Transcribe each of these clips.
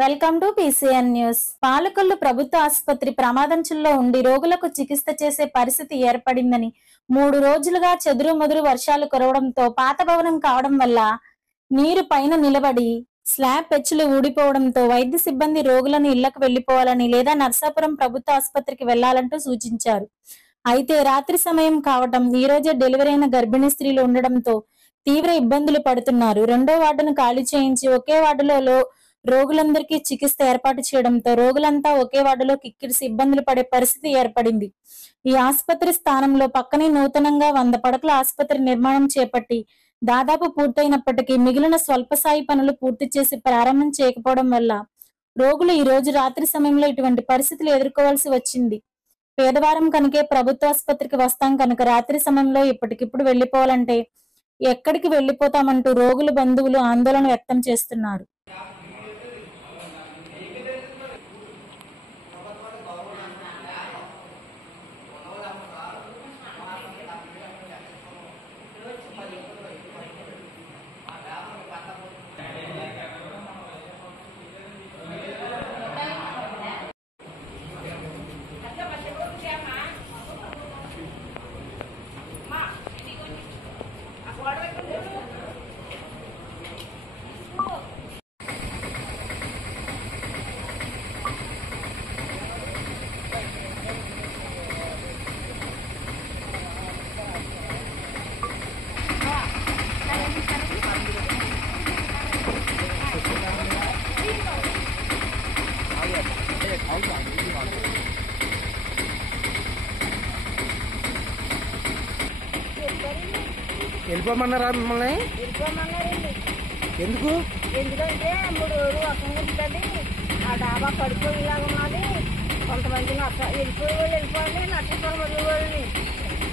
Welcome to PCN news. Palakollu ప్రభుత్వ ఆసుపత్రి ప్రమాదంచుల్లో ఉండి రోగులకు చికిత్స చేసే పరిస్థితి ఏర్పడిందని 3 రోజులుగా చెదురుమదురు వర్షాలు కురవడంతో పాత భవనం కావడం వల్ల నీరు పైన నిలబడి స్లాబ్ పెచ్చులు ఊడిపోవడంతో వైద్య సిబ్బంది రోగులను ఇళ్లకు వెళ్లిపోవాలని లేదా నర్సాపురం ప్రభుత్వ ఆసుపత్రికి వెళ్లాలంటూ సూచించారు. అయితే రాత్రి సమయం కావడం, ఈ రోజే డెలివరీ అయిన గర్భిణీ స్త్రీలు ఉండడంతో తీవ్ర ఇబ్బందులు పడుతున్నారు. రెండో వార్డును ఖాళీ చేయించి ఒకే వార్డులో రోగులందరికీ చికిత్స ఏర్పాటు చేయడంతో రోగులంతా ఒకే వార్డులో కిక్కిరిసి ఇబ్బందులు పడే పరిస్థితి ఏర్పడింది. ఈ ఆసుపత్రి స్థానంలో పక్కనే నూతనంగా 100 పడకల ఆసుపత్రి నిర్మాణం చేపట్టి దాదాపు పూర్తయినప్పటికీ మిగిలిన స్వల్పస్థాయి పనులు పూర్తి చేసి ప్రారంభం చేయకపోవడం వల్ల రోగులు ఈ రోజు రాత్రి సమయంలో ఇటువంటి పరిస్థితులు ఎదుర్కోవాల్సి వచ్చింది. పేదవారం కనుకే ప్రభుత్వ ఆసుపత్రికి వస్తాం కనుక రాత్రి సమయంలో ఇప్పటికిప్పుడు వెళ్లిపోవాలంటే ఎక్కడికి వెళ్లిపోతామంటూ రోగుల బంధువులు ఆందోళన వ్యక్తం చేస్తున్నారు. వెళ్ళిపోమన్నారా మిమ్మల్ని? ఎందుకు? ఎందుకంటే 3 రోజులు వర్షం కుడుతుంది, ఆ డాబా పడిపోయేలాగా ఉన్నది. కొంతమంది వెళ్ళిపోయే వాళ్ళు వెళ్ళిపోవాలి, నష్టపోయి వాళ్ళని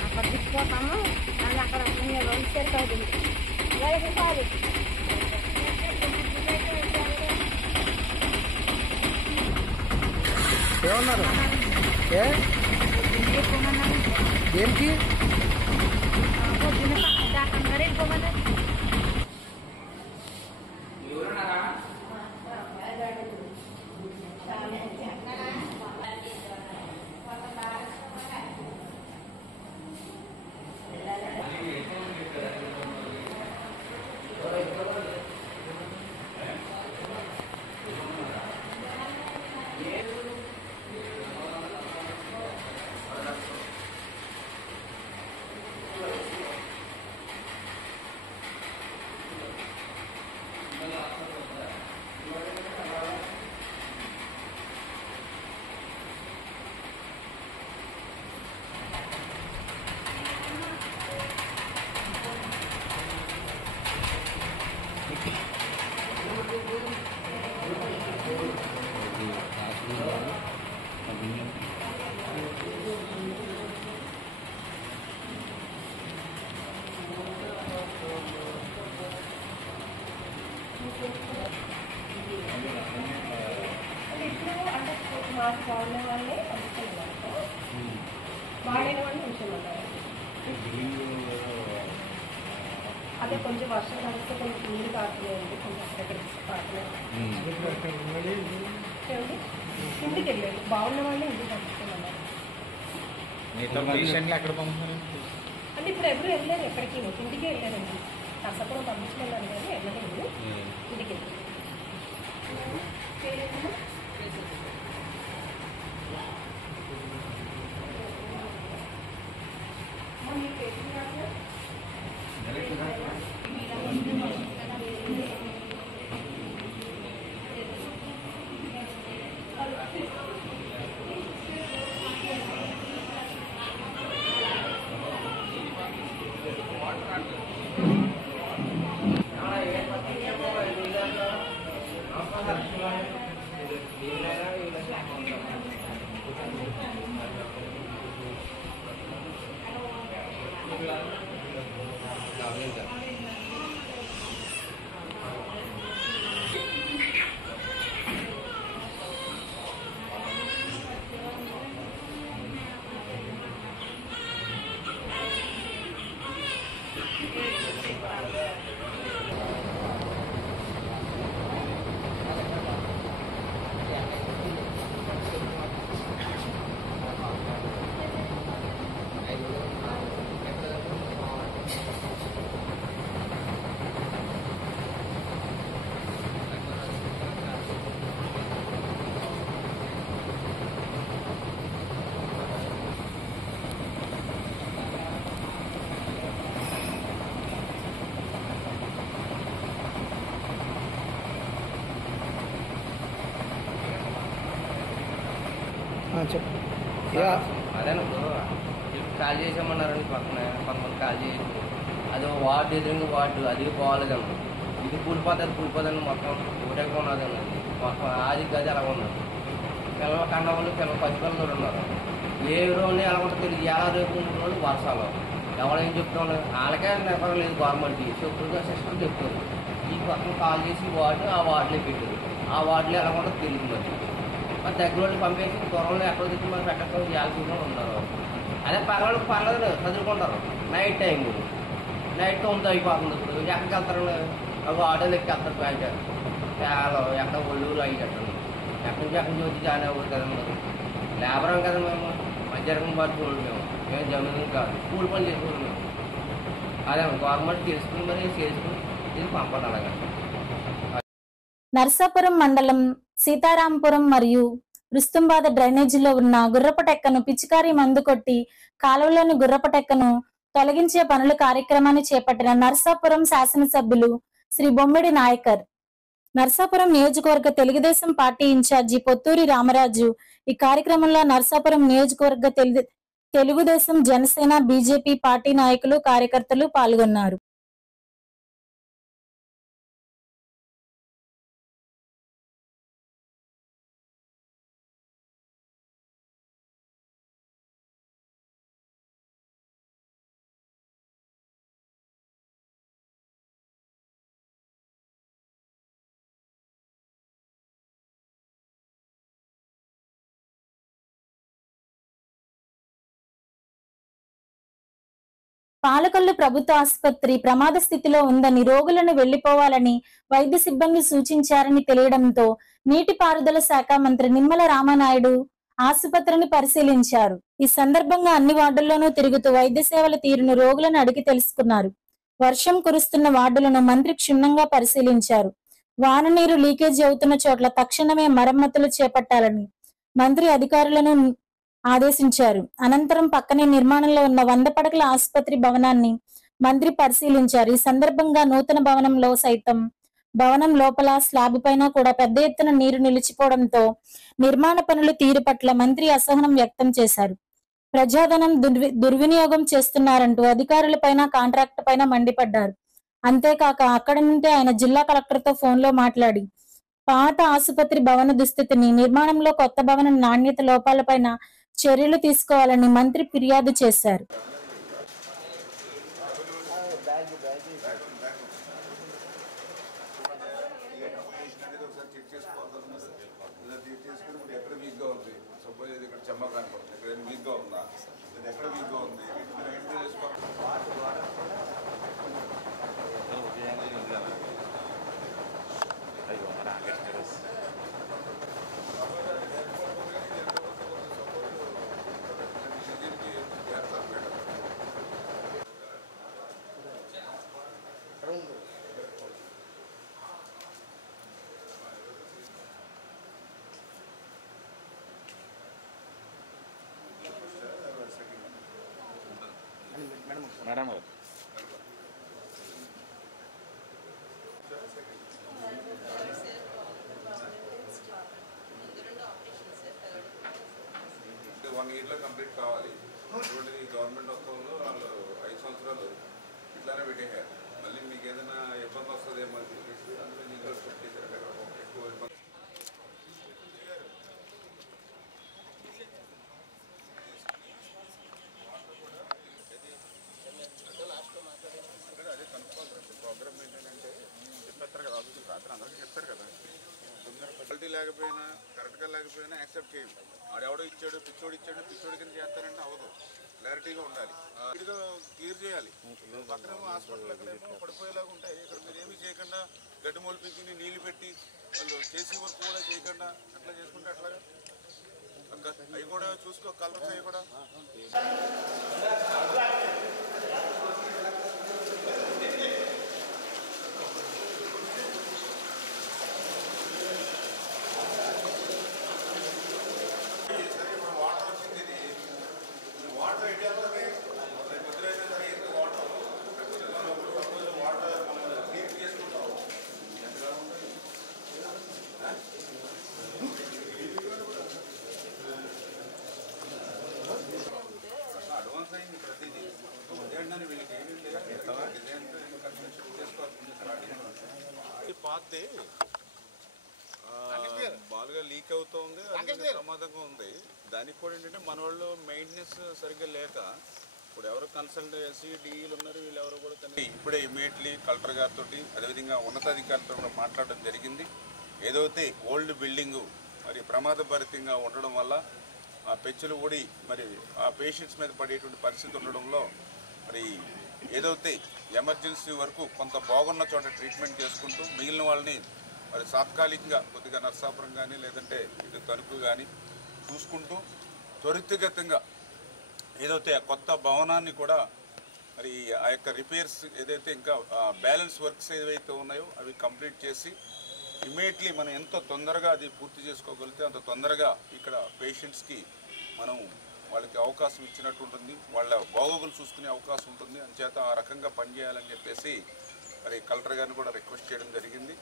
అక్కడ తిప్పిపోతాము అని అక్కడ రోజు సరిపోతుంది. అలాగే కాదు ఏమన్నారు? దేనికి? బాగున్న వాళ్ళే బాగాలేని వాళ్ళు ఉంచమన్నారు. అదే కొంచెం వర్షం కలిస్తే కొంచెం నీళ్ళు కాకలేదండి, కొంచెం అక్కడ కాకలేదు. ఇంటికి వెళ్ళారు, బాగున్న వాళ్ళే ఇంటికి పంపిస్తామన్నారు. అంటే ఇప్పుడు ఎవరు వెళ్ళారు ఎక్కడికి, ఇంటికే వెళ్ళారండి. నర్సాపురం పంపించుకెళ్ళారు కానీ వెళ్ళలేదు, ఇంటికి వెళ్ళారు. చెప్పు. అదే కాల్ చేసామన్నారండి పక్కన కొంతమంది కాల్ చేసి అది వార్డు ఎదురుగా వార్డు అది బాగాలేదన్న ఇది కూలిపోతుంది మొత్తం ఒకటే ఉన్నదండి మొత్తం అది గది అలా ఉన్నది పిల్లల కన్న వాళ్ళు పిల్లలు పసిపిల్లలు ఉన్నారు ఏ రోజు ఎలా ఉంటుందో తెలియదు ఎలా రేపు రోజు వర్షాలు ఎవరేం చెప్తున్నారు వాళ్ళకే నెపరం లేదు గవర్నమెంట్కి చెప్తుందో సిస్టమ్ చెప్తుంది ఈ పక్కన కాల్ చేసి వార్డు ఆ వార్డులో పెట్టారు ఆ వార్డులో ఎలా ఉంటుందో తెలియదు మరి దగ్గర వాళ్ళు పంపేసి దూరంలో ఎక్కడ తెచ్చి మరి పెట్టడం చేయాల్సిందో ఉన్నారు అదే పర్వాలేదు చదువుకుంటారు నైట్ టైం నైట్ 9 అయిపోతుంది ఇప్పుడు ఎక్కడికి వెళ్తారు అవి ఆటోలు ఎక్కి వెళ్తారు బయట చాలా ఎక్కడ ఒళ్ళూరు అవి కట్టండి ఎక్కడి నుంచి వచ్చి జాయిన్ అవ్వదు కదండి లేబరం కదా మేము మధ్యాహ్నం పాటు చూడండి మేము జమీన్ కాదు కూలి పని చేసుకోండి మేము అదే గవర్నమెంట్ తెలుసుకుని మరి చేసుకుని ఇది పంపండి అలాగా. నర్సాపురం మండలం సీతారాంపురం మరియు రుస్తుంబాద డ్రైనేజీలో ఉన్న గుర్రపటెక్కను పిచికారీ మందు కొట్టి కాలువలోని గుర్రపటెక్కను తొలగించే పనుల కార్యక్రమాన్ని చేపట్టిన నర్సాపురం శాసనసభ్యులు శ్రీ బొమ్మిడి నాయకర్. నర్సాపురం నియోజకవర్గ తెలుగుదేశం పార్టీ ఇన్ఛార్జి పొత్తూరి రామరాజు ఈ కార్యక్రమంలో నర్సాపురం నియోజకవర్గ తెలుగుదేశం జనసేన బీజేపీ పార్టీ నాయకులు కార్యకర్తలు పాల్గొన్నారు. పాలకొల్లు ప్రభుత్వ ఆసుపత్రి ప్రమాద స్థితిలో ఉందని రోగులను వెళ్లిపోవాలని వైద్య సిబ్బంది సూచించారని తెలియడంతో నీటిపారుదల శాఖ మంత్రి నిమ్మల రామానాయుడు ఆసుపత్రిని పరిశీలించారు. ఈ సందర్భంగా అన్ని వార్డుల్లోనూ తిరుగుతూ వైద్య సేవల తీరును రోగులను అడిగి తెలుసుకున్నారు. వర్షం కురుస్తున్న వార్డులను మంత్రి క్షుణ్ణంగా పరిశీలించారు. వాన నీరు లీకేజీ అవుతున్న చోట్ల తక్షణమే మరమ్మతులు చేపట్టాలని మంత్రి అధికారులను ఆదేశించారు. అనంతరం పక్కనే నిర్మాణంలో ఉన్న 100 పడకల ఆసుపత్రి భవనాన్ని మంత్రి పరిశీలించారు. ఈ సందర్భంగా నూతన భవనంలో సైతం భవనం లోపల స్లాబ్ పైన కూడా పెద్ద ఎత్తున నీరు నిలిచిపోవడంతో నిర్మాణ పనుల తీరు పట్ల మంత్రి అసహనం వ్యక్తం చేశారు. ప్రజాధనం దుర్వినియోగం చేస్తున్నారంటూ అధికారులపైన కాంట్రాక్ట్ పైన మండిపడ్డారు. అంతేకాక అక్కడ నుండి ఆయన జిల్లా కలెక్టర్తో ఫోన్లో మాట్లాడి పాత ఆసుపత్రి భవన దుస్థితిని, నిర్మాణంలో కొత్త భవన నాణ్యత లోపాలపైన చర్యలు తీసుకోవాలని మంత్రి ఫిర్యాదు చేశారు. మేడం గారు వన్ ఇయర్లో కంప్లీట్ కావాలి. ఇటువంటి గవర్నమెంట్ వస్తుందో వాళ్ళు 5 సంవత్సరాలు ఇట్లానే పెట్టేశారు. మళ్ళీ మీకు ఏదైనా ఇబ్బంది వస్తుందేమో అని చెప్పేసి అందులో నీళ్ళు పెట్టేశారు. ఎక్కువ ఇబ్బంది అదే కనుక్కోవాలి. ప్రోగ్రామ్ ఏంటంటే చెప్పేస్తారు కదా, ఆఫీసులు రాత్రి అందరికీ చెప్తారు కదా. క్వాలిటీ లేకపోయినా కరెక్ట్గా లేకపోయినా యాక్సెప్ట్ చేయండి. ఆడెవడో ఇచ్చాడు, పిచ్చోడు కింద చేస్తారంటే అవ్వదు. క్లారిటీగా ఉండాలి, ఇదిగా క్లియర్ చేయాలి. పక్కన హాస్పిటల్ ఎక్కడేమో పడిపోయేలాగా ఉంటాయి. ఇక్కడ మీరు ఏమీ చేయకుండా గడ్డి మొలిపించి నీళ్లు పెట్టి వాళ్ళు చేసి వర్క్ కూడా చేయకుండా అట్లా చేసుకుంటే అట్లాగా అవి కూడా చూసుకో, కలర్స్ అవి కూడా పాతే బాగా లీక్ అవుతూ ఉంది, ప్రమాదంగా ఉంది. దానికి కూడా ఏంటంటే మన వాళ్ళు మెయింటెనెన్స్ సరిగ్గా లేక ఇప్పుడు ఎవరు కన్సల్ట్ చేసి డిఈలు ఉన్నారు, వీళ్ళు ఎవరు కూడా ఇప్పుడే ఇమీడియట్లీ కలెక్టర్ గారితో అదేవిధంగా ఉన్నతాధికారులతో కూడా మాట్లాడడం జరిగింది. ఏదైతే ఓల్డ్ బిల్డింగు మరి ప్రమాదభరితంగా ఉండడం వల్ల ఆ పెచ్చులు ఊడి మరి ఆ పేషెంట్స్ మీద పడేటువంటి పరిస్థితి ఉండడంలో మరి ఏదైతే ఎమర్జెన్సీ వరకు కొంత బాగున్న చోట ట్రీట్మెంట్ చేసుకుంటూ మిగిలిన వాళ్ళని మరి తాత్కాలికంగా కొద్దిగా నర్సాపురం కానీ లేదంటే ఇటు తణుకు కానీ చూసుకుంటూ త్వరితగతంగా ఏదైతే ఆ కొత్త భవనాన్ని కూడా మరి ఆ యొక్క రిపేర్స్ ఏదైతే ఇంకా బ్యాలెన్స్ వర్క్స్ ఏవైతే ఉన్నాయో అవి కంప్లీట్ చేసి ఇమీడియట్లీ మనం ఎంత తొందరగా అది పూర్తి చేసుకోగలిగితే అంత తొందరగా ఇక్కడ పేషెంట్స్కి మనం వాళ్ళకి అవకాశం ఇచ్చినట్టు ఉంటుంది, వాళ్ళ బాగోగులు చూసుకునే అవకాశం ఉంటుంది. అంచేత ఆ రకంగా పనిచేయాలని చెప్పేసి మరి కలెక్టర్ గారిని కూడా రిక్వెస్ట్ చేయడం జరిగింది.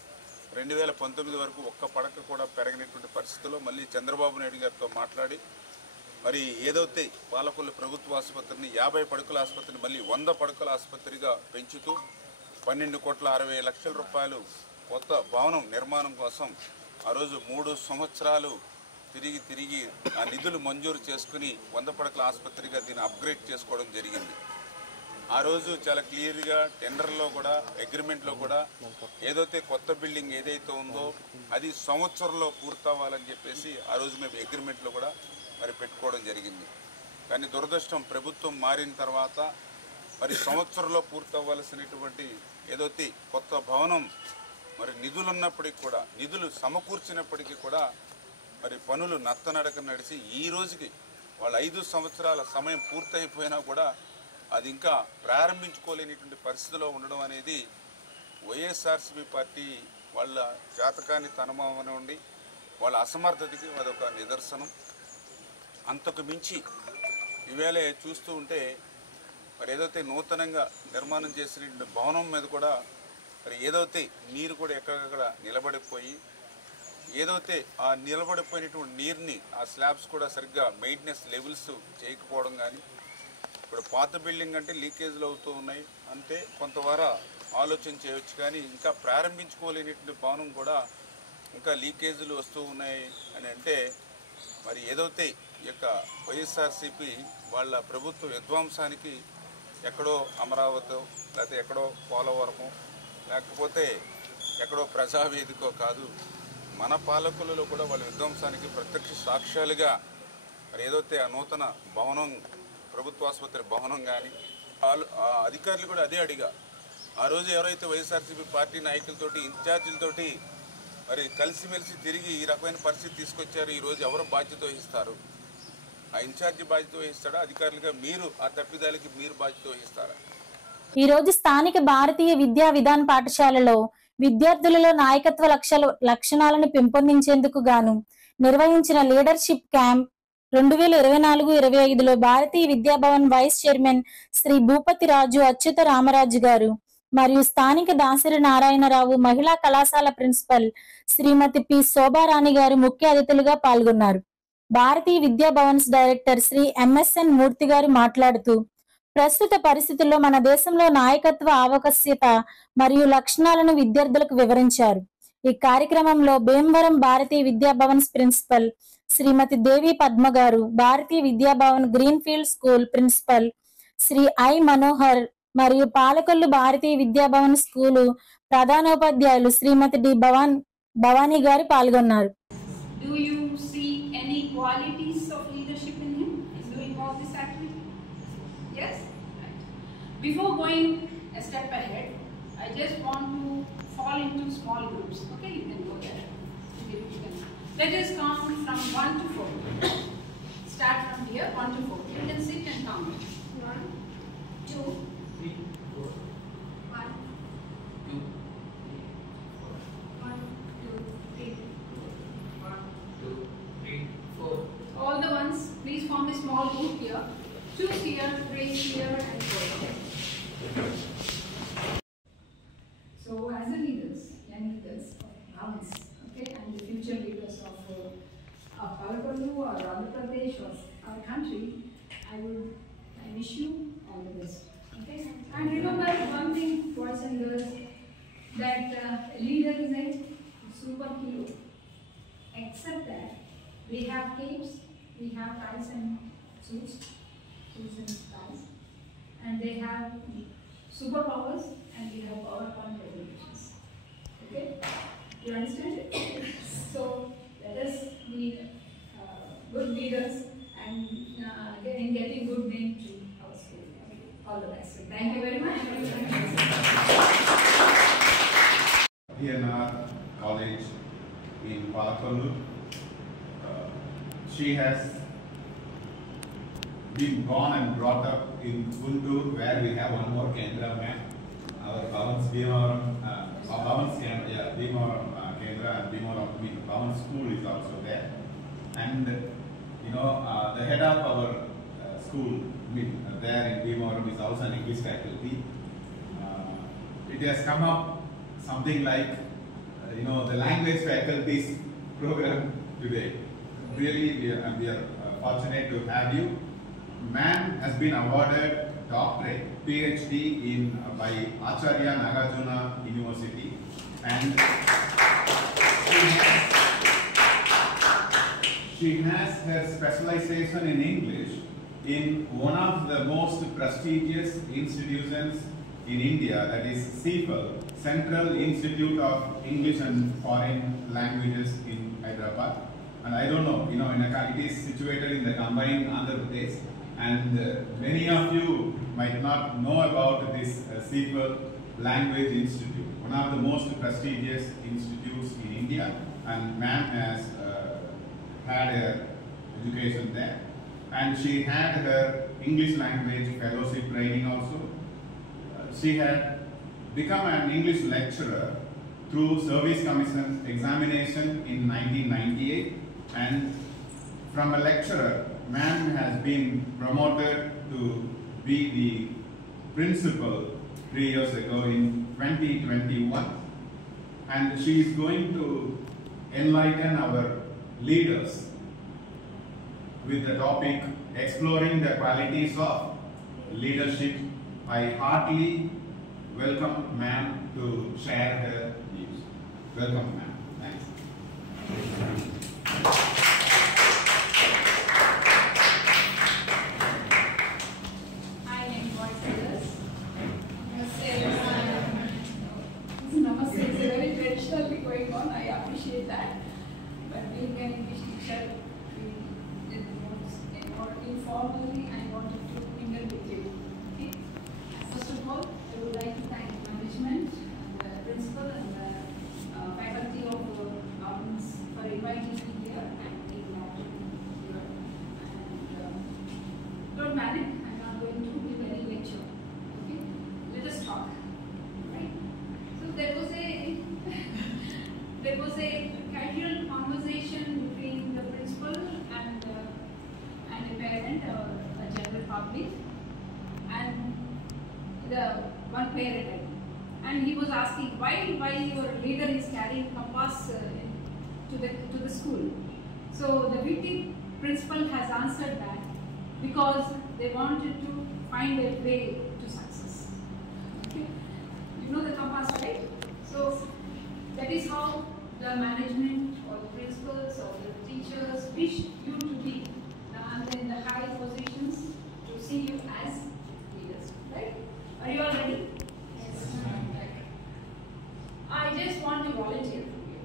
2019 వరకు ఒక్క పడక కూడా పెరగనటువంటి పరిస్థితుల్లో మళ్ళీ చంద్రబాబు నాయుడు గారితో మాట్లాడి మరి ఏదైతే పాలకొల్లు ప్రభుత్వ ఆసుపత్రిని 50 పడకల ఆసుపత్రిని మళ్ళీ 100 పడకల ఆసుపత్రిగా పెంచుతూ 12,60,00,000 రూపాయలు కొత్త భవనం నిర్మాణం కోసం ఆ రోజు 3 సంవత్సరాలు తిరిగి ఆ నిధులు మంజూరు చేసుకుని 100 పడకల ఆసుపత్రిగా దీన్ని అప్గ్రేడ్ చేసుకోవడం జరిగింది. ఆ రోజు చాలా క్లియర్గా టెండర్లో కూడా అగ్రిమెంట్లో కూడా ఏదైతే కొత్త బిల్డింగ్ ఏదైతే ఉందో అది సంవత్సరంలో పూర్తవ్వాలని చెప్పేసి ఆ రోజు మేము అగ్రిమెంట్లో కూడా మరి పెట్టుకోవడం జరిగింది. కానీ దురదృష్టం ప్రభుత్వం మారిన తర్వాత మరి సంవత్సరంలో పూర్తవ్వాల్సినటువంటి ఏదైతే కొత్త భవనం మరి నిధులు ఉన్నప్పటికీ కూడా నిధులు సమకూర్చినప్పటికీ కూడా మరి పనులు నత్తనడక నడిచి ఈ రోజుకి వాళ్ళ 5 సంవత్సరాల సమయం పూర్తయిపోయినా కూడా అది ఇంకా ప్రారంభించుకోలేనిటువంటి పరిస్థితిలో ఉండడం అనేది వైఎస్ఆర్సీపీ పార్టీ వాళ్ళ జాతకాన్ని తనమవనండి వాళ్ళ అసమర్థతకి అదొక నిదర్శనం. అంతకు మించి ఈవేళ చూస్తూ ఉంటే మరి ఏదైతే నూతనంగా నిర్మాణం చేసిన భవనం మీద కూడా మరి ఏదైతే నీరు కూడా ఎక్కడెక్కడ నిలబడిపోయి ఏదైతే ఆ నిలబడిపోయినటువంటి నీరుని ఆ స్లాబ్స్ కూడా సరిగ్గా మెయింటెనెన్స్ లెవెల్స్ చేయకపోవడం కానీ ఇప్పుడు పాత బిల్డింగ్ అంటే లీకేజ్లు అవుతూ ఉన్నాయి అంటే కొంతవరకు ఆలోచన చేయవచ్చు. కానీ ఇంకా ప్రారంభించుకోలేనటువంటి భవనం కూడా ఇంకా లీకేజీలు వస్తూ ఉన్నాయి అని అంటే మరి ఏదైతే ఈ యొక్క వైఎస్ఆర్సీపీ వాళ్ళ ప్రభుత్వ విధ్వంసానికి ఎక్కడో అమరావతి లేకపోతే ఎక్కడో పోలవరము లేకపోతే ఎక్కడో ప్రజావేదికో కాదు, మన పాలకులలో కూడా వాళ్ళ విధ్వంసానికి ప్రత్యక్ష సాక్ష్యాలుగా మరి ఏదైతే ఆ నూతన భవనం ప్రభుత్వ ఆసుపత్రి భవనం కానీ అధికారులు కూడా అదే అడిగా ఆ రోజు ఎవరైతే వైఎస్ఆర్సీపీ పార్టీ నాయకులతోటి ఇన్ఛార్జీలతోటి మరి కలిసిమెలిసి తిరిగి ఈ రకమైన పరిస్థితి తీసుకొచ్చారు. ఈరోజు ఎవరు బాధ్యత వహిస్తారు? ఆ ఇన్ఛార్జి బాధ్యత వహిస్తాడా? అధికారులుగా మీరు ఆ తప్పిదాలకి మీరు బాధ్యత వహిస్తారా? ఈ రోజు స్థానిక భారతీయ విద్యా విధాన పాఠశాలలో విద్యార్థులలో నాయకత్వ లక్షణాలను పెంపొందించేందుకు గాను నిర్వహించిన లీడర్షిప్ క్యాంప్ 2024-25లో భారతీయ విద్యాభవన్ వైస్ చైర్మన్ శ్రీ భూపతి రాజు అచ్యుత రామరాజు గారు మరియు స్థానిక దాసరి నారాయణరావు మహిళా కళాశాల ప్రిన్సిపల్ శ్రీమతి పి శోభారాణి గారు ముఖ్య అతిథులుగా పాల్గొన్నారు. భారతీయ విద్యాభవన్స్ డైరెక్టర్ శ్రీ ఎంఎస్ఎన్ మూర్తి గారు మాట్లాడుతూ ప్రస్తుత పరిస్థితుల్లో మన దేశంలో నాయకత్వ ఆవశ్యకత మరియు లక్షణాలను విద్యార్థులకు వివరించారు. ఈ కార్యక్రమంలో భీమవరం భారతీయ విద్యాభవన్స్ ప్రిన్సిపల్ శ్రీమతి దేవి పద్మ గారు, Bharatiya Vidya Bhavan Greenfield school principal Shri I Manohar మరియు పాలకొల్లు భారతీయ విద్యాభవన్ స్కూలు ప్రధానోపాధ్యాయులు శ్రీమతి డి భవానీ గారు పాల్గొన్నారు. Do you see any qualities of leadership in him in doing all this activity? Yes? Right. Before going a step ahead, I just want to fall into small groups. Okay, you can go there. Let us count from 1 to 4. Start from here, 1 to 4. You can sit and count. 1, 2, 3, 4. 1, 2, 1, 2, 3, 1, 2, 3, 4. All the ones, please form a small group here. Choose here, raise here, and go here. So, as a leaders, young leaders of Bhavans, okay, and the future leaders of Palakollu or Andhra Pradesh or our country, I wish you all the best. Okay, and remember one thing, boys and girls, that a leader types. We have ties and suits and ties, and they have superpowers, and we have PowerPoint presentations. Okay, you understand it? So let us be good leaders and in getting good name to our school. All the best. Thank you very much. PNR College in Palakollu. She has been born and brought up in Guntur, where we have one more Kendra ma'am. Our Bhavans Bhimavaram, Bhimavaram Kendra and Bhimavaram school is also there. And the head of our school there in Bhimavaram is also an English faculty. It has come up something like the language faculties program today. Really, we are fortunate to have you. Ma'am has been awarded doctorate, PhD by Acharya Nagarjuna University, and she has her specialization in English in one of the most prestigious institutions in India, that is CIFL, Central Institute of English and Foreign Languages in Hyderabad. And I don't know, it is situated in the combined Andhra Pradesh, and many of you might not know about this CIFL Language Institute, one of the most prestigious institutes in India, and ma'am has had her education there. And she had her English language fellowship training also. She had become an English lecturer through Service Commission examination in 1998, and from a lecturer, ma'am has been promoted to be the principal 3 years ago in 2021, and she is going to enlighten our leaders with the topic exploring the qualities of leadership. I heartily welcome ma'am to share her views. Welcome ma'am. Thanks. Hi, name boys and girls. Namaste is very traditionally going on. I appreciate that. But being an English teacher, we did more informally. I wanted to mingle with you. Okay. First of all, I would like to thank management, and the principal, and the faculty of governments for inviting me here and being here. And don't panic, I'm not going to give any lecture. Okay, let us talk. Right? So there was a casual conversation between the principal and a parent or a general public, and the one parent, and he was asking why your leader is carrying compass to the school. So the VT principal has answered that because they wanted to find a way to success. Okay, you know the compass, right? So that is how the management or the principals or the teachers wish you to be in the high positions, to see you as leaders, right? Are you all ready? Yes. I just want to volunteer from you.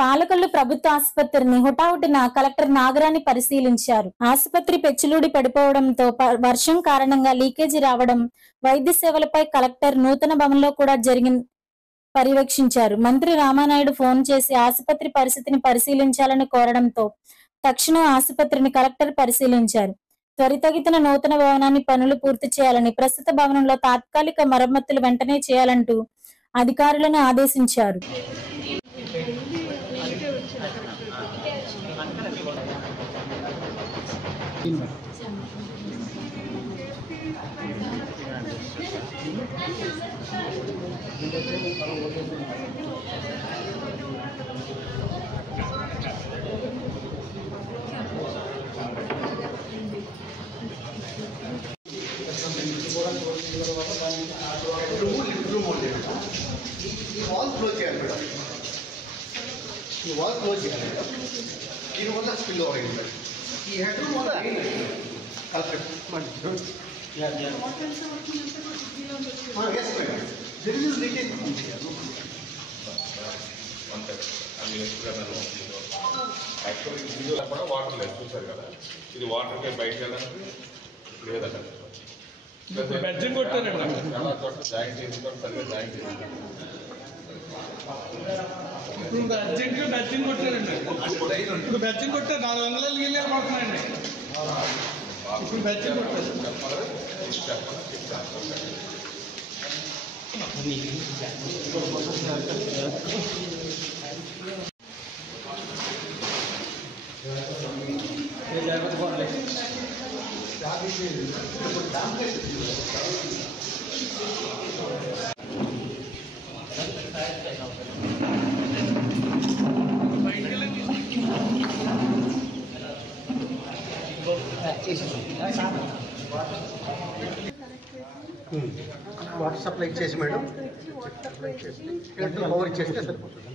Palakollu ప్రభుత్వ ఆసుపత్రిని హుటాహుటిన collector Nagarani పరిశీలించారు. ఆసుపత్రి పెచ్చులూడి పడిపోవడంతో వర్షం కారణంగా leakage రావడం, వైద్య సేవలపై కలెక్టర్ నూతన భవనంలో కూడా పర్యవేక్షించారు. మంత్రి రామానాయుడు ఫోన్ చేసి ఆసుపత్రి పరిస్థితిని పరిశీలించాలని కోరడంతో తక్షణం ఆసుపత్రిని కలెక్టర్ పరిశీలించారు. త్వరితగతిన నూతన భవనాన్ని పనులు పూర్తి చేయాలని, ప్రస్తుత భవనంలో తాత్కాలిక మరమ్మతులు వెంటనే చేయాలంటూ అధికారులను ఆదేశించారు. వాల్ క్లోజ్ చేయాలి మేడం, ఈ వాల్ క్లోజ్ చేయాలి. దీనివల్ల స్పిల్ ఓవర్ అయింది మేడం. ఈ హెడ్ రూమ్ వల్ల collector S madam this leakage actually ఇందులో కూడా వాటర్ లేదు చూసారు కదా, ఇది వాటర్కి బయటకు వెళ్ళడానికి లేదట. బెడ్జింగ్ కొట్టారండి, చాలా చోట్ల జాయింట్ చేసుకొని సరిగ్గా జాయింట్ చేసుకుంటారు. బెడ్జింగ్ కొట్టారండి, ఇప్పుడు బెడ్జింగ్ కొట్టారు 400 నీళ్ళు పడుతున్నాయండి. ఇప్పుడు బెడ్జింగ్ కొట్టారు. వాటర్ సప్లై ఇచ్చేసి మేడం పవర్ ఇచ్చేస్తే సరిపోతుంది.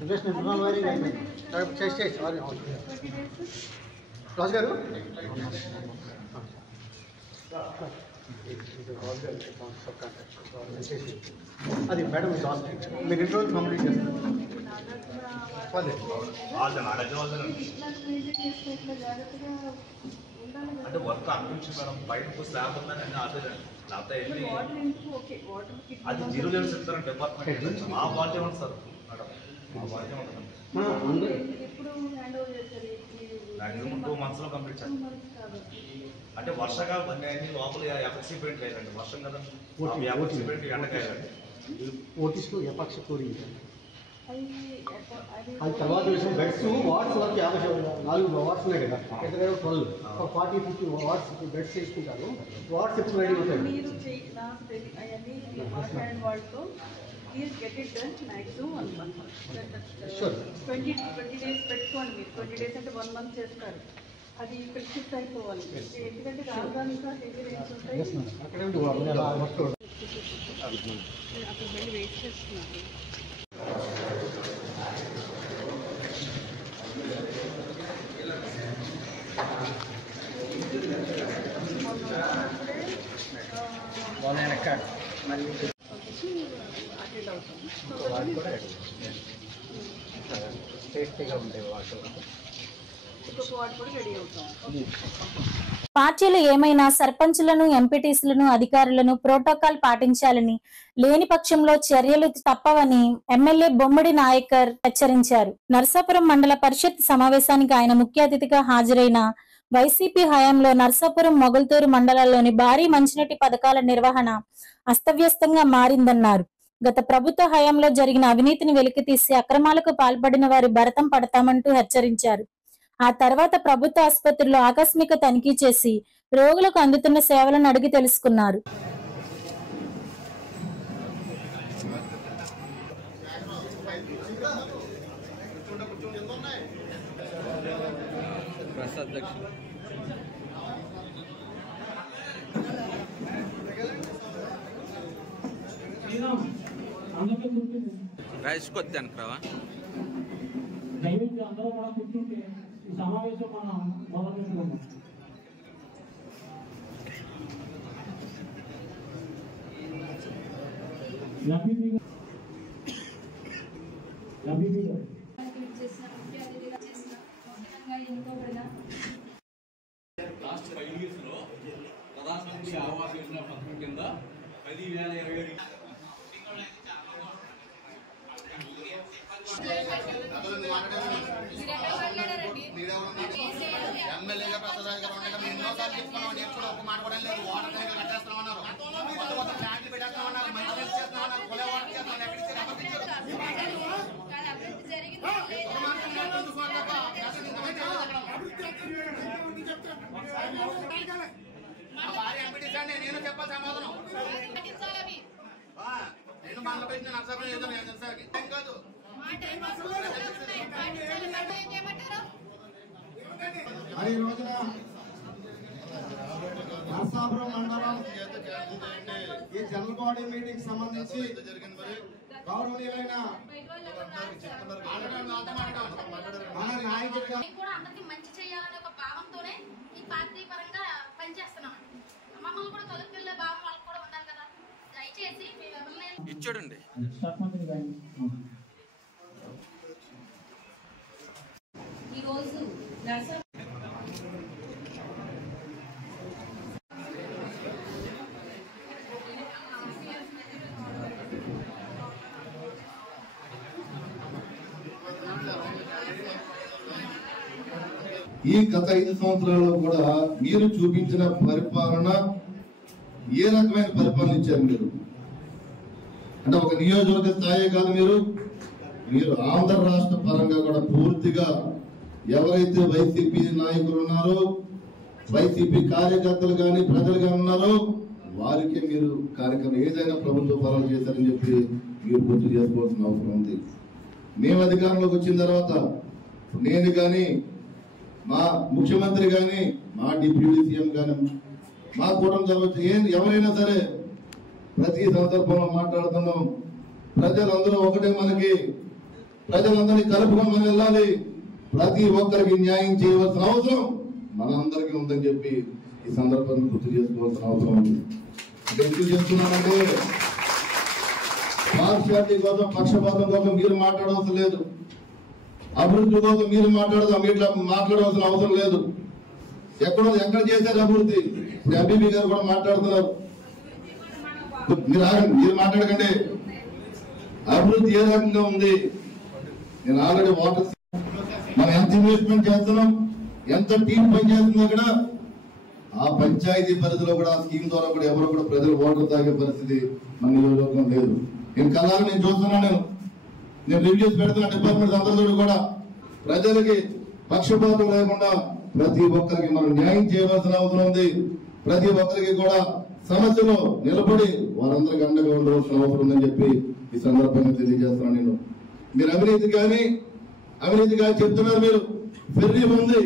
చేసి రాజు గారు అది మేడం మీరు 2 రోజులు కంప్లీట్ చేస్తారు. అంటే వర్క్ అనిపించి మేడం బయటకు స్లాబ్ ఉందని అన్ని ఆపేదండి. లేకపోతే అది 0 లెవెల్స్ ఇస్తారండి డిపార్ట్మెంట్. మా బాధ్యత ఉంది సార్ మేడం, మా బాధ్యత ఉంటుంది. మ్యాక్సిమం 2 months లో కంప్లీట్ చేస్తాం. అంటే వర్షంగా అన్ని లోపల ఎఫెక్సీ పెయింట్ లేదండి, వర్షం కదా ఎఫెక్సీ పెయింట్ ఎండకాయలండి. ఓటీస్లో ఎపాక్సీ కోరింగ్ అది తర్వాత విషయం బెడ్స్ వాట్స్ వరకు 54 వాట్స్ ఉన్నాయి కదా, ఇక్కడ 12 40-50 వాట్స్ బెడ్స్ చేసుకుంటారు. వాట్స్ ఎప్పుడు రెడీ అవుతాయి? మీరు అవన్నీ వాళ్ళతో please get it done maximum 1 month. 20 days పెట్టుకోండి మీరు. 20 days అంటే 1 month చేస్తారు. అది ఇక్కడ షిఫ్ట్ అయిపోవాలి, ఎందుకంటే రాజధాని హెవీ రేంజ్ ఉంటాయి. అక్కడ వెళ్ళి వెయిట్ చేస్తున్నారు. పార్టీలు ఏమైనా సర్పంచులను, ఎంపీటీసీలను, అధికారులను ప్రోటోకాల్ పాటించాలని, లేని పక్షంలో చర్యలు తప్పవని ఎమ్మెల్యే బొమ్మడి నాయకర్ హెచ్చరించారు. నర్సాపురం మండల పరిషత్ సమావేశానికి ఆయన ముఖ్య అతిథిగా హాజరైన వైసీపీ హయాంలో నర్సాపురం, మొగల్తూరు మండలాల్లోని భారీ మంచినీటి పథకాల నిర్వహణ అస్తవ్యస్తంగా మారిందన్నారు. గత ప్రభుత్వ హయాంలో జరిగిన అవినీతిని వెలికితీసి అక్రమాలకు పాల్పడిన వారి భరతం పడతామంటూ హెచ్చరించారు. ఆ తర్వాత ప్రభుత్వ ఆసుపత్రిలో ఆకస్మిక తనిఖీ చేసి రోగులకు అందుతున్న సేవలను అడిగి తెలుసుకున్నారు. రైస్ కొద్ది అనుకురావా? దయచేసి అందరూ కూడా కూర్చుంటే ఈ సమావేశం మనం మొదలు పెట్టుకుందాం. లాస్ట్ 5 years లో ప్రధానమంత్రి ఆవాస్ యోజన పథకం కింద 10,027 ఎమ్మెల్యేగా ప్రసాద్ గారు ఉండగా మేము ఎన్నోసార్లు చెప్పుకున్నాం, ఎప్పుడు ఒక మాట కూడా లేదు. వాటర్ ట్యాంకులు కట్టేస్తామన్నారు, కొత్త కొత్త ట్యాంకులు పెట్టేస్తామన్నారు, మంచి మంచి చేస్తామన్నారు, కొలే వాటర్ చేస్తామని ఎక్కడికి నేను చెప్పాలి సమాధానం. నేను మనలో పెట్టిన నర్సాపురం ఏదో నేను సార్ కాదు. మరి ఈ రోజున నరసాపురం మండలం ఈ జనరల్ బాడీ మీటింగ్ సంబంధించి గౌరవనీయులైన మన నాయకుడిగా కూడా అందరికి మంచి చేయాలనే ఒక భావంతోనే ఈ పార్టీ పరంగా పనిచేస్తున్నాం. మమ్మల్ని కూడా తొలగిల్లే భావం వాళ్ళకి కూడా ఉండాలి కదా. దయచేసి మేము ఎవరిని ఇచ్చాడండి ఈరోజు నర్స ఈ గత 5 సంవత్సరాల్లో కూడా మీరు చూపించిన పరిపాలన ఏ రకమైన పరిపాలన ఇచ్చారు మీరు? అంటే ఒక నియోజకవర్గ స్థాయి కాదు, మీరు ఆంధ్ర రాష్ట్ర పరంగా కూడా పూర్తిగా ఎవరైతే వైసీపీ నాయకులు ఉన్నారో, వైసీపీ కార్యకర్తలు కానీ ప్రజలు కానీ ఉన్నారో వారికి మీరు కార్యక్రమం ఏదైనా ప్రభుత్వ పనులు చేశారని చెప్పి మీరు గుర్తు చేసుకోవాల్సిన అవసరం ఉంది. మేము అధికారంలోకి వచ్చిన తర్వాత నేను కానీ, మా ముఖ్యమంత్రి కానీ, మా డిప్యూటీ సీఎం కానీ, మా కూటమి కావచ్చు, ఎవరైనా సరే ప్రతి సందర్భంలో మాట్లాడుతున్నాం. ప్రజలందరూ ఒకటే, ప్రజలందరినీ కలుపుకొని మనం వెళ్ళాలి. ప్రతి ఒక్కరికి న్యాయం చేయవలసిన అవసరం మనందరికీ ఉందని చెప్పి ఈ సందర్భంగా గుర్తు చేసుకోవాల్సిన అవసరం ఉంది. ఎందుకు చెప్తున్నానంటే పార్షియాలిటీ కోసం, పక్షపాతం కోసం మీరు మాట్లాడవలసిన లేదు. అభివృద్ధి కోసం మీరు మాట్లాడవలసిన అవసరం లేదు. ఎక్కడ చేశారు అభివృద్ధి? ఇప్పుడు ఎంపీపీ గారు కూడా మాట్లాడుతున్నారు. మీరు మాట్లాడకండి. అభివృద్ధి ఏ రకంగా ఉంది? నేను ఆల్రెడీ వాటర్ మనం ఎంత ఇన్వెస్ట్మెంట్ చేస్తున్నాం, ఎంత టీం పనిచేస్తుంది అక్కడ, ఆ పంచాయతీ పరిధిలో కూడా ఆ స్కీమ్ ద్వారా కూడా ఎవరో కూడా ప్రజలు వాటర్ తాగే పరిస్థితి మన నియోజకవర్గం లేదు. నేను కళాలు నేను చూస్తున్నాను. నేను రివ్యూస్ పెడుతున్నా డిపార్ట్మెంట్స్ అందరితో కూడా. ప్రజలకి పక్షపాతం లేకుండా ప్రతి ఒక్కరికి మనం న్యాయం చేయవలసిన అవసరం ఉంది. ప్రతి ఒక్కరికి కూడా సమస్యలో నిలబడి వారందరికి అండగా ఉండవలసిన అవసరం ఉందని చెప్పి ఈ సందర్భంగా తెలియజేస్తున్నాను. మీరు అవినీతి కానీ చెప్తున్నారు. మీరు ఫెర్రీ ఉంది.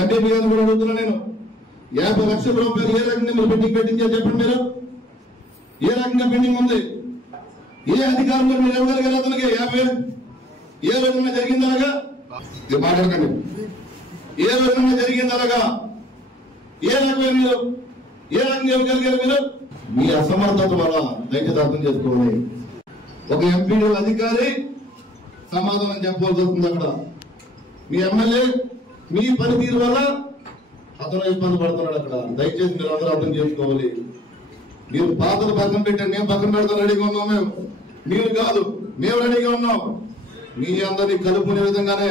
ఎంపీపీ గారిని కూడా అడుగుతున్నా నేను, 50 లక్షల రూపాయలు ఏ రకంగా మీరు పెండింగ్ పెట్టించారు చెప్పండి. మీరు ఏ రకంగా పెండింగ్ ఉంది? ఏ అధికారంలో మీరు ఇవ్వగలిగారు అతనికి 50,000? ఏ రోజున జరిగిందనగా మాట్లాడకండి. ఏ రోజున జరిగిందనగా ఏ రకమైన మీరు ఏ రకంగా ఇవ్వగలిగారు? మీరు మీ అసమర్థత వల్ల దయచేసి అర్థం చేసుకోవాలి. ఒక ఎంపీడీ అధికారి సమాధానం చెప్పవలసి వస్తుంది. అక్కడ మీ ఎమ్మెల్యే మీ పనితీరు వల్ల అతను ఇబ్బంది పడుతున్నాడు. అక్కడ దయచేసి మీరు అందరూ అర్థం చేసుకోవాలి. మీరు పాత్ర పక్కన పెట్టండి, మేము పక్కన పెడతాం రెడీగా ఉన్నాం. మీరు కాదు, మేము రెడీగా ఉన్నాం. మీ అందరినీ కలుపుకునే విధంగానే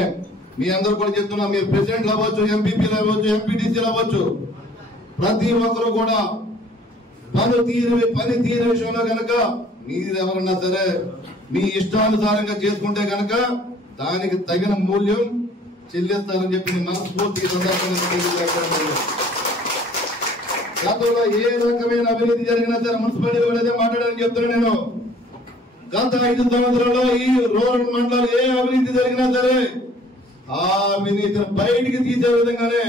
మీ అందరూ కూడా చెప్తున్నాం. మీరు ప్రెసిడెంట్లు అవ్వచ్చు, ఎంపీపీలు అవ్వచ్చు, ఎంపీటీసీలు అవ్వచ్చు, ప్రతి ఒక్కరు కూడా పనితీరు విషయంలో కనుక మీరు ఎవరన్నా సరే మీ ఇష్టానుసారంగా చేసుకుంటే కనుక దానికి తగిన మూల్యం చెల్లిస్తారని చెప్పి మనస్ఫూర్తి గతంలో ఏ రకమైన అవినీతి జరిగినా సరే మున్సిపాలిటీ కూడా మాట్లాడాలని చెప్తున్నా నేను. గత 5 సంవత్సరాల్లో ఈ రూరల్ మండలాలు ఏ అవినీతి జరిగినా సరే ఆ అవినీతిని బయటికి తీసే విధంగానే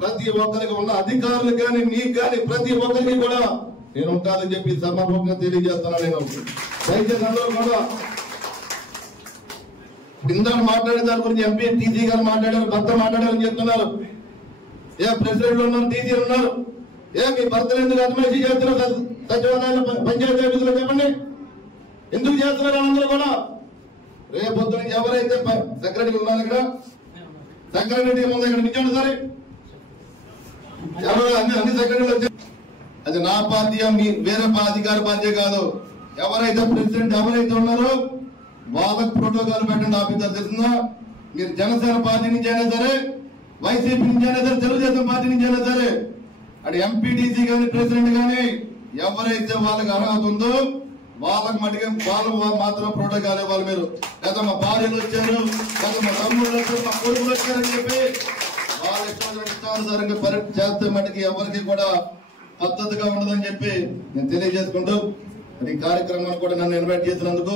ప్రతి ఒక్కరికి ఉన్న అధికారులకు కానీ మీకు కానీ ప్రతి ఒక్కరికి కూడా నేను ఉంటానని చెప్పి సభాముఖంగా తెలియజేస్తున్నాను. నేను దయచేసి అందరూ కూడా ఇందాక మాట్లాడే దాని గురించి ఎంపీ టీసీ గారు మాట్లాడారు, భర్త మాట్లాడారని చెప్తున్నారు. ప్రెసిడెంట్లు ఉన్నారు, టీసీలు ఉన్నారు. మీ భర్తలు ఎందుకు అజమాయిషీ చేస్తున్నారు? సచివాలయాలు పంచాయతీ ఆఫీసులో చెప్పండి, ఎందుకు చేస్తున్నారు? అందరూ కూడా రేపొద్దు నుంచి ఎవరైతే సెక్రటరీ ఉన్నారు ఇక్కడ, సెక్రటరీ ఉంది ఇక్కడ నిల్చోండి సరే. ఎవరు అన్ని సెక్రటరీలు వచ్చారు. అది నా పార్టీ, మీ వేరే అధికార పార్టీ కాదు. ఎవరైతే ప్రెసిడెంట్ ఎవరైతే ఉన్నారో వాళ్ళకు ప్రోటోకాల్ పెట్టండి. ఆఫీసర్ తెలుస్తుందా? మీరు జనసేన పార్టీ నుంచి అయినా సరే, వైసీపీ నుంచి అయినా సరే, తెలుగుదేశం పార్టీ నుంచి అయినా సరే, అటు ఎంపీటీసీ కానీ ప్రెసిడెంట్ కానీ ఎవరైతే వాళ్ళకి అర్హత ఉందో వాళ్ళకి మటుగా వాళ్ళు మాత్రం ప్రోటోకాల్ ఇవ్వాలి. మీరు లేదా మా భార్యలు వచ్చారు, లేదా మా తమ్ముళ్ళు వచ్చారు, మా కొడుకులు వచ్చారని చెప్పి వాళ్ళ ఇష్టానుసారంగా పరీక్ష చేస్తే మటుకి ఎవరికి కూడా పద్ధతిగా ఉండదని చెప్పి నేను తెలియజేసుకుంటూ ఈ కార్యక్రమాన్ని కూడా నన్ను ఇన్వైట్ చేసినందుకు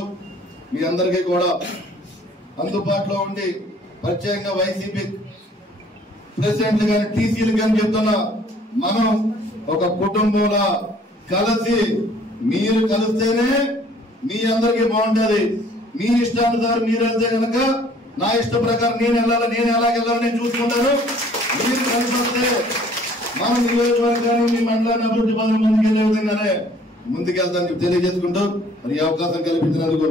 మీ అందరికీ కూడా అందుబాటులో ఉండి ప్రత్యేకంగా వైసీపీ ప్రెసిడెంట్లు కానీ టీసీలు కానీ చెప్తున్నా, మనం ఒక కుటుంబంలా కలిసి మీరు కలిస్తేనే మీ అందరికీ బాగుంటది. మీ ఇష్టానుసారం మీరు వెళ్తే కనుక నా ఇష్ట ప్రకారం నేను ఎలాగెళ్ళాలని నేను చూసుకుంటాను. మీరు కలిసి వస్తే మన నియోజకవర్గాన్ని మీ మండలాన్ని అభివృద్ధి పదం ముందుకెళ్లే విధంగానే ముందుకెళ్తానని తెలియజేసుకుంటూ మరి ఈ అవకాశం కల్పించినందుకు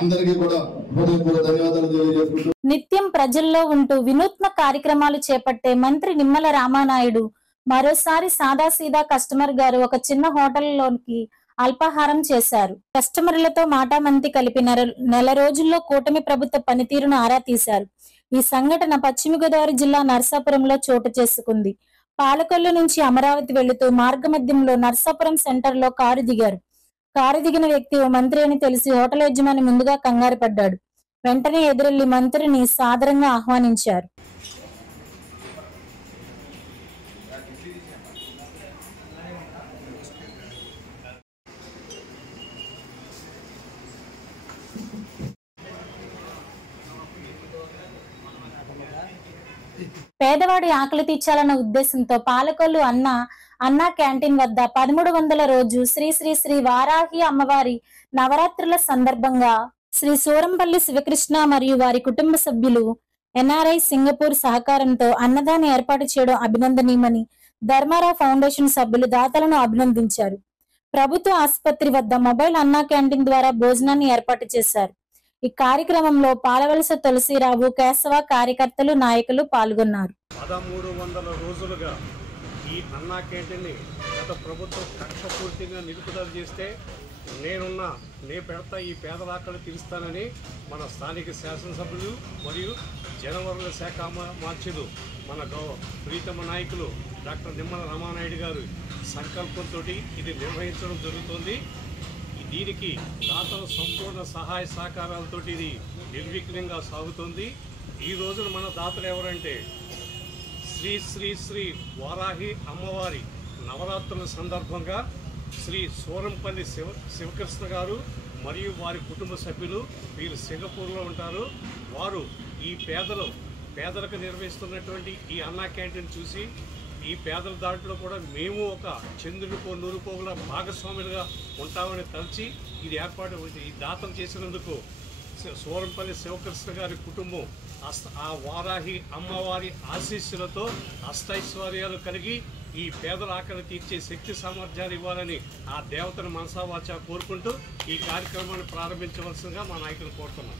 అందరికీ కూడా హృదయపూర్వక ధన్యవాదాలు తెలియజేసుకుంటూ నిత్యం ప్రజల్లో ఉంటూ వినూత్న కార్యక్రమాలు చేపట్టే మంత్రి నిమ్మల రామానాయుడు మరోసారి సాదాసీదా కస్టమర్ గారు ఒక చిన్న హోటల్లోకి అల్పాహారం చేశారు. కస్టమర్లతో మాటామంతి కలిపి నెల రోజుల్లో కూటమి ప్రభుత్వ పనితీరును ఆరా తీశారు. ఈ సంఘటన పశ్చిమ గోదావరి జిల్లా నర్సాపురంలో చోటు చేసుకుంది. పాలకొల్లు నుంచి అమరావతి వెళుతూ మార్గమధ్యంలో నర్సాపురం సెంటర్ లో కారు దిగారు. కారు దిగిన వ్యక్తి ఓ మంత్రి అని తెలిసి హోటల్ యజమాని ముందుగా కంగారు పడ్డాడు. వెంటనే ఎదురెళ్లి మంత్రిని సాదరంగా ఆహ్వానించారు. పేదవాడి ఆకలి తీర్చాలన్న ఉద్దేశంతో పాలకొల్లు అన్నా క్యాంటీన్ వద్ద 1300 రోజు శ్రీ శ్రీ శ్రీ వారాహి అమ్మవారి నవరాత్రుల సందర్భంగా శ్రీ సూరంపల్లి శివకృష్ణ మరియు వారి కుటుంబ సభ్యులు ఎన్ఆర్ఐ సింగపూర్ సహకారంతో అన్నదానం ఏర్పాటు చేయడం అభినందనీయమని ధర్మారావు ఫౌండేషన్ సభ్యులు దాతలను అభినందించారు. ప్రభుత్వ ఆసుపత్రి వద్ద మొబైల్ అన్నా క్యాంటీన్ ద్వారా భోజనాన్ని ఏర్పాటు చేశారు. ఈ కార్యక్రమంలో పాలవలస తులసిరావు, కేశవ కార్యకర్తలు, నాయకులు పాల్గొన్నారు. 1300 రోజులుగా ఈ అన్నా క్యాంటీన్ని గత ప్రభుత్వం కక్షపూర్తిగా నిలుపుదల చేస్తే నేను పెడతా ఈ పేదల ఆకలి తీరుస్తానని మన స్థానిక శాసనసభ్యులు మరియు జనవరుల శాఖ మార్చులు మన ప్రీతమ నాయకులు డాక్టర్ నిమ్మల రామానాయుడు గారు సంకల్పంతో ఇది నిర్వహించడం జరుగుతుంది. దీనికి దాతల సంపూర్ణ సహాయ సహకారాలతో ఇది నిర్విఘ్నంగా సాగుతుంది. ఈ రోజున మన దాతలు ఎవరంటే శ్రీ శ్రీ శ్రీ వారాహి అమ్మవారి నవరాత్రుల సందర్భంగా శ్రీ సూరంపల్లి శివకృష్ణ గారు మరియు వారి కుటుంబ సభ్యులు, వీరు సింగపూర్లో ఉంటారు. వారు ఈ పేదలకు నిర్వహిస్తున్నటువంటి ఈ అన్నా క్యాంటీన్ చూసి ఈ పేదల దాంట్లో కూడా మేము ఒక చంద్రుడికో నూరుకోగల భాగస్వాములుగా ఉంటామని తలచి ఇది ఈ దాతం చేసినందుకు సూరంపల్లి శివకృష్ణ గారి కుటుంబం ఆ వారాహి అమ్మవారి ఆశీస్సులతో అష్టైశ్వర్యాలు కలిగి ఈ పేదల ఆకలి తీర్చే శక్తి సామర్థ్యాలు ఇవ్వాలని ఆ దేవతను మనసావాచా కోరుకుంటూ ఈ కార్యక్రమాన్ని ప్రారంభించవలసిందిగా మా నాయకులు కోరుతున్నాం.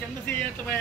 కింద చేయట్లే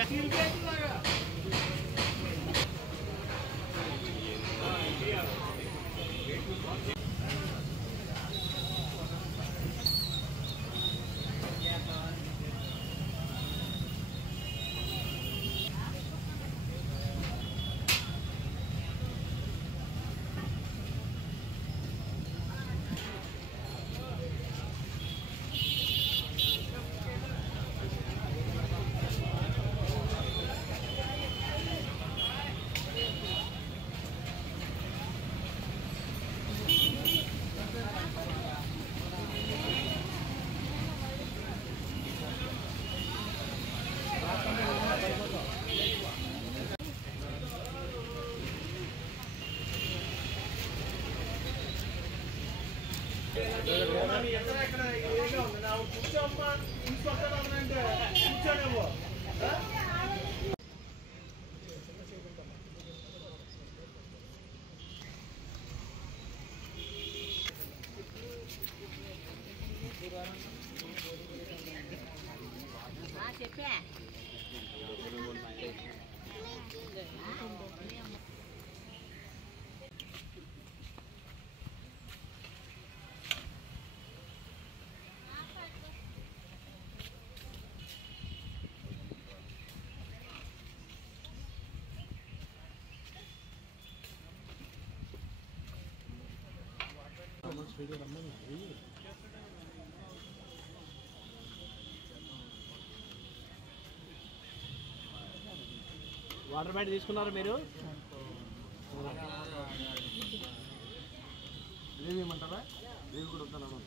వాటర్ బ్యాట్ తీసుకున్నారా మీరు? ఏమంటారా? నేను కూడా వద్దాను.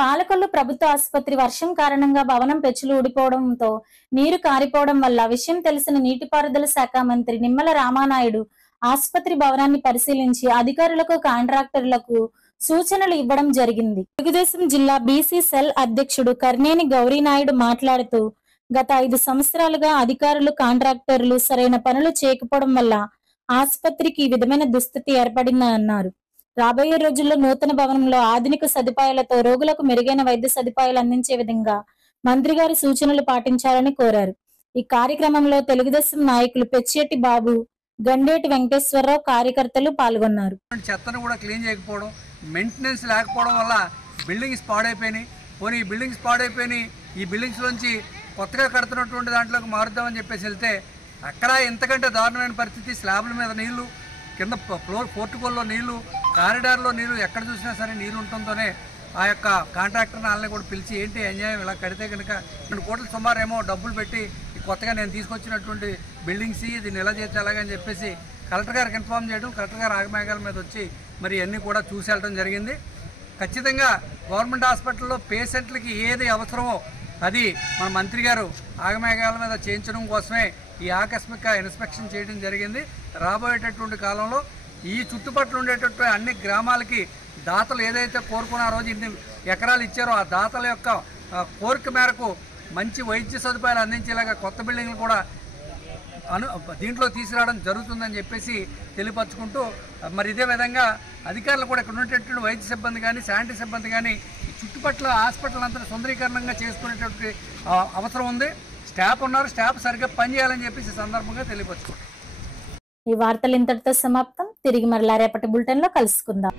పాలకొల్లు ప్రభుత్వ ఆసుపత్రి వర్షం కారణంగా భవనం పెచ్చులు ఊడిపోవడంతో నీరు కారిపోవడం వల్ల విషయం తెలిసిన నీటిపారుదల శాఖ మంత్రి నిమ్మల రామానాయుడు ఆసుపత్రి భవనాన్ని పరిశీలించి అధికారులకు కాంట్రాక్టర్లకు సూచనలు ఇవ్వడం జరిగింది. తెలుగుదేశం జిల్లా బీసీ సెల్ అధ్యక్షుడు కర్నేని గౌరీనాయుడు మాట్లాడుతూ గత 5 సంవత్సరాలుగా అధికారులు కాంట్రాక్టర్లు సరైన పనులు చేయకపోవడం వల్ల ఆసుపత్రికి ఈ విధమైన దుస్థితి ఏర్పడిందని అన్నారు. రాబోయే రోజుల్లో నూతన భవనంలో ఆధునిక సదుపాయాలతో రోగులకు మెరుగైన వైద్య సదుపాయాలు అందించే విధంగా మంత్రి గారి సూచనలు పాటించాలని కోరారు. ఈ కార్యక్రమంలో తెలుగుదేశం నాయకులు పెచ్చియట్టి బాబు, గండేటి వెంకటేశ్వరరావు కార్యకర్తలు పాల్గొన్నారు. చెత్తను కూడా క్లీన్ చేయకపోవడం, మెయింటెనెన్స్ లేకపోవడం వల్ల బిల్డింగ్స్ పాడైపోయినాయి. పోనీ ఈ బిల్డింగ్స్ పాడైపోయినాయి, ఈ బిల్డింగ్స్ నుంచి కొత్తగా కడుతున్నటువంటి దాంట్లోకి మారుద్దామని చెప్పేసి వెళ్తే అక్కడ ఇంతకంటే దారుణమైన పరిస్థితి. స్లాబ్ల మీద నీళ్లు, కింద పోర్టుకోల్లో నీళ్లు, కారిడార్లో నీళ్లు, ఎక్కడ చూసినా సరే నీరు ఉంటుందోనే ఆ యొక్క కాంట్రాక్టర్ని వాళ్ళని కూడా పిలిచి ఏంటి అన్యాయం, ఇలా కడితే కనుక 2 కోట్ల సుమారేమో డబ్బులు పెట్టి కొత్తగా నేను తీసుకొచ్చినటువంటి బిల్డింగ్స్ దీన్ని ఎలా చేస్తే అలాగని చెప్పేసి కలెక్టర్ గారికి ఇన్ఫార్మ్ చేయడం, కలెక్టర్ గారు ఆగమేఘాల మీద వచ్చి మరి అన్నీ కూడా చూసి వెళ్ళడం జరిగింది. ఖచ్చితంగా గవర్నమెంట్ హాస్పిటల్లో పేషెంట్లకి ఏది అవసరమో అది మన మంత్రి గారు ఆగమేఘాల మీద చేయించడం కోసమే ఈ ఆకస్మిక ఇన్స్పెక్షన్ చేయడం జరిగింది. రాబోయేటటువంటి కాలంలో ఈ చుట్టుపక్కల ఉండేటటువంటి అన్ని గ్రామాలకి దాతలు ఏదైతే కోరుకున్న రోజు ఇన్ని ఎకరాలు ఇచ్చారో ఆ దాతల యొక్క కోరిక మేరకు మంచి వైద్య సదుపాయాలు అందించేలాగా కొత్త బిల్డింగ్లు కూడా దీంట్లో తీసుకురావడం జరుగుతుందని చెప్పేసి తెలియపరచుకుంటూ మరి ఇదే విధంగా అధికారులు కూడా ఇక్కడ ఉన్నటువంటి వైద్య సిబ్బంది కానీ శానిటరీ సిబ్బంది కానీ చుట్టుపక్కల హాస్పిటల్ అంతా సుందరీకరణంగా చేసుకునేటువంటి అవసరం ఉంది. స్టాఫ్ ఉన్నారు, స్టాఫ్ సరిగ్గా పనిచేయాలని చెప్పేసి సందర్భంగా తెలియపరచుకుంటాం. ఈ వార్తలు ఇంతటితో సమాప్తం. తిరిగి మరలా రేపటి బులెటిన్లో కలుసుకుందాం.